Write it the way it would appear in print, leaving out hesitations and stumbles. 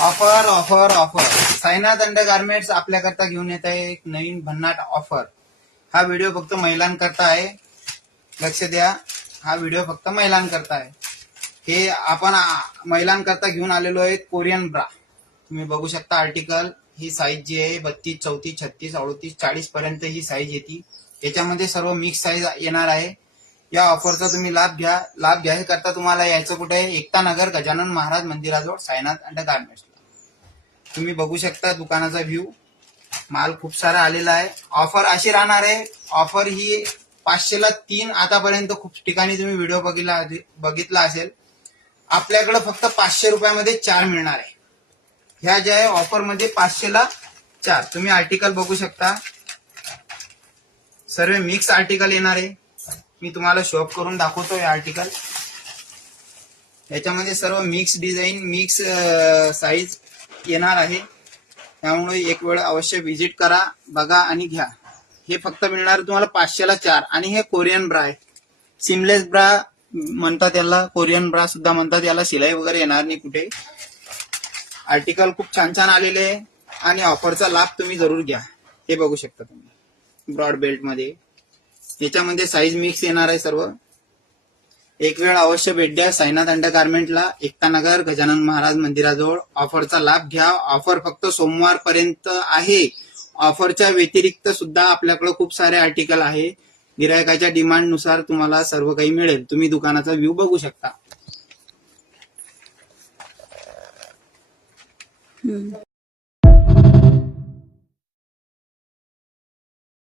Offer offer offer Sainath under garments आपल्याकरता घेऊन येत आहे एक नवीन भन्नाट ऑफर. हा व्हिडिओ फक्त महिलांकरता आहे. लक्ष द्या, हा व्हिडिओ फक्त महिलांकरता आहे. हे आपण महिलांकरता घेऊन आलेलो आहे कोरियन ब्रा. तुम्ही बघू शकता आर्टिकल. ही साईज जी आहे 32, 34, 36, 38, 40 पर्यंत ही साईज येते. याच्यामध्ये सर्व मिक्स साईज येणार आहे. या ऑफरचा तुम्ही लाभ घ्या. लाभ घ्यायकरता तुम्हाला यायचं कुठे आहे? एकता नगर गजानन महाराज मंदिराजवळ साईनाथ अंडर गार्मेंट्सला. तुम्ही बघू शकता दुकानाचा व्ह्यू. माल खूप सारा आलेला आहे. ऑफर अशी राहणार आहे. ऑफर ही 500ला 3 आतापर्यंत खूप ठिकाणी तुम्ही व्हिडिओ बघितला असेल. आपल्याकडे फक्त 500 रुपयामध्ये 4 मिळणार आहे. ह्या ज्या आहे ऑफर मध्ये 500ला 4. तुम्ही आर्टिकल बघू शकता. सर्व मिक्स आर्टिकल येणार आहे. मी तुम्हाला शॉप करून दाखवतो हे आर्टिकल. याच्यामध्ये सर्व मिक्स डिझाईन, मिक्स साईज येणार आहे. त्यामुळे एक वेळ अवश्य व्हिजिट करा, बघा आणि घ्या. हे फक्त मिळणार तुम्हाला 500ला 4. आणि हे कोरियन ब्रा आहे. सिमलेस ब्रा म्हणतात याला, कोरियन ब्रा सुद्धा म्हणतात याला. शिलाई वगैरे येणार नाही कुठे. आर्टिकल खूप छान छान आलेले आहे आणि ऑफरचा लाभ तुम्ही जरूर घ्या. हे बघू शकता तुम्ही ब्रॉड बेल्ट मध्ये. याच्यामध्ये साईज मिक्स येणार आहे सर्व. एक वेळ अवश्य भेट द्या साईनाथ अंडर गार्मेंटला, एकता नगर गजानन महाराज मंदिराजवळ. ऑफरचा लाभ घ्या. ऑफर फक्त सोमवार पर्यंत आहे. ऑफरच्या व्यतिरिक्त सुद्धा आपल्याकडे खूप सारे आर्टिकल आहे. गिरायकाच्या डिमांड नुसार तुम्हाला सर्व काही मिळेल. तुम्ही दुकानाचा व्ह्यू बघू शकता.